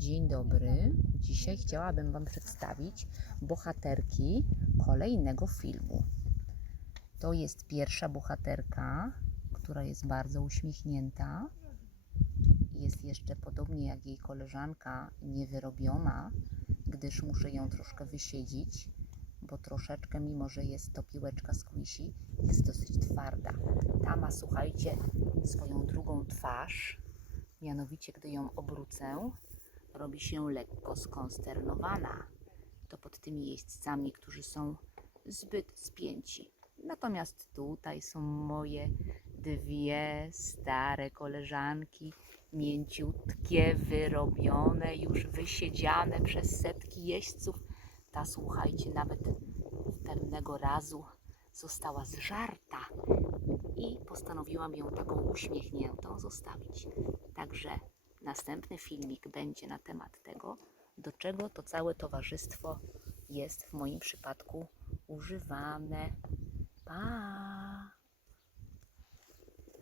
Dzień dobry. Dzisiaj chciałabym Wam przedstawić bohaterki kolejnego filmu. To jest pierwsza bohaterka, która jest bardzo uśmiechnięta. Jest jeszcze podobnie jak jej koleżanka niewyrobiona, gdyż muszę ją troszkę wysiedzić, bo troszeczkę, mimo że jest to piłeczka squishy, jest dosyć twarda. Ta ma, słuchajcie, swoją drugą twarz, mianowicie gdy ją obrócę, robi się lekko skonsternowana. To pod tymi jeźdźcami, którzy są zbyt spięci. Natomiast tutaj są moje dwie stare koleżanki, mięciutkie, wyrobione, już wysiedziane przez setki jeźdźców. Ta, słuchajcie, nawet pewnego razu została zżarta i postanowiłam ją taką uśmiechniętą zostawić. Także Następny filmik będzie na temat tego, do czego to całe towarzystwo jest w moim przypadku używane. Pa!